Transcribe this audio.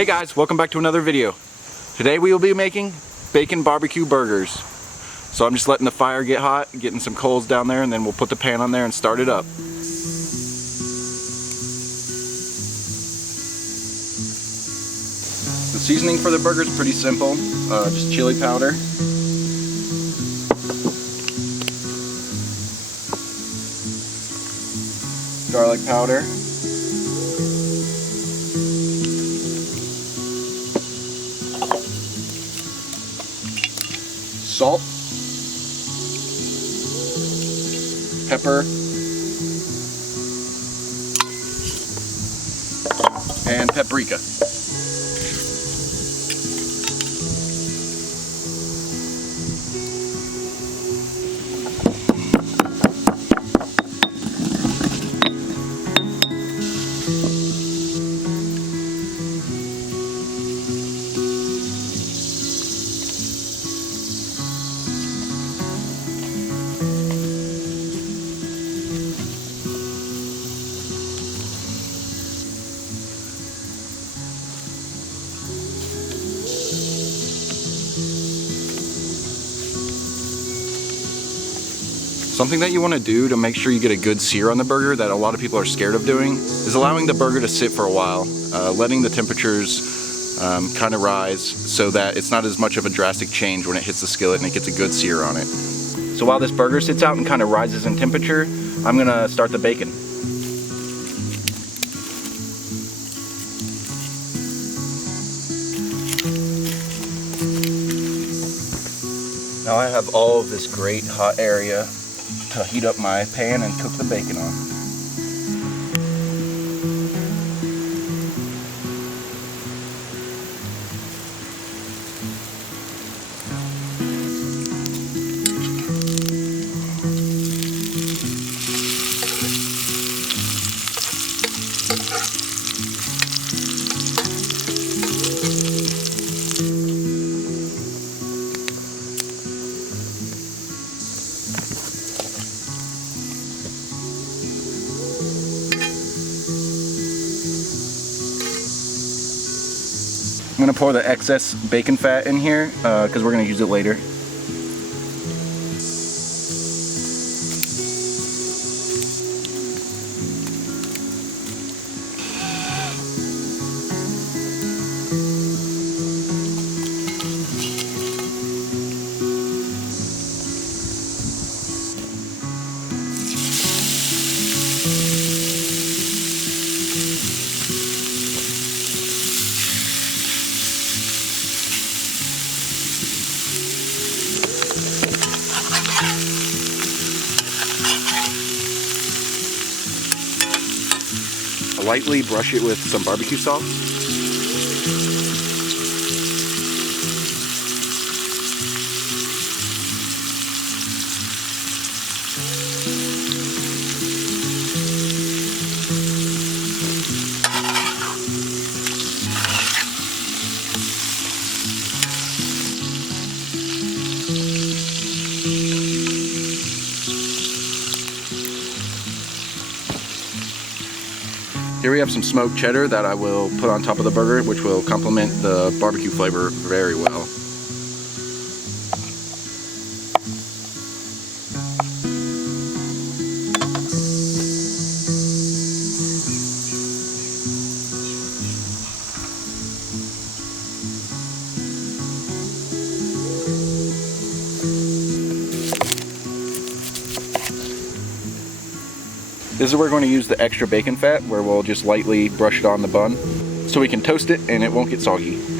Hey guys, welcome back to another video. Today we will be making bacon barbecue burgers. So I'm just letting the fire get hot, getting some coals down there, and then we'll put the pan on there and start it up. The seasoning for the burger is pretty simple, just chili powder, garlic powder, salt, pepper, and paprika. Something that you want to do to make sure you get a good sear on the burger that a lot of people are scared of doing is allowing the burger to sit for a while, letting the temperatures kind of rise so that it's not as much of a drastic change when it hits the skillet and it gets a good sear on it. So while this burger sits out and kind of rises in temperature, I'm going to start the bacon. Now I have all of this great hot area to heat up my pan and cook the bacon on. I'm going to pour the excess bacon fat in here because we're going to use it later. Lightly brush it with some barbecue sauce. Here we have some smoked cheddar that I will put on top of the burger, which will complement the barbecue flavor very well. This is where we're going to use the extra bacon fat, where we'll just lightly brush it on the bun so we can toast it and it won't get soggy.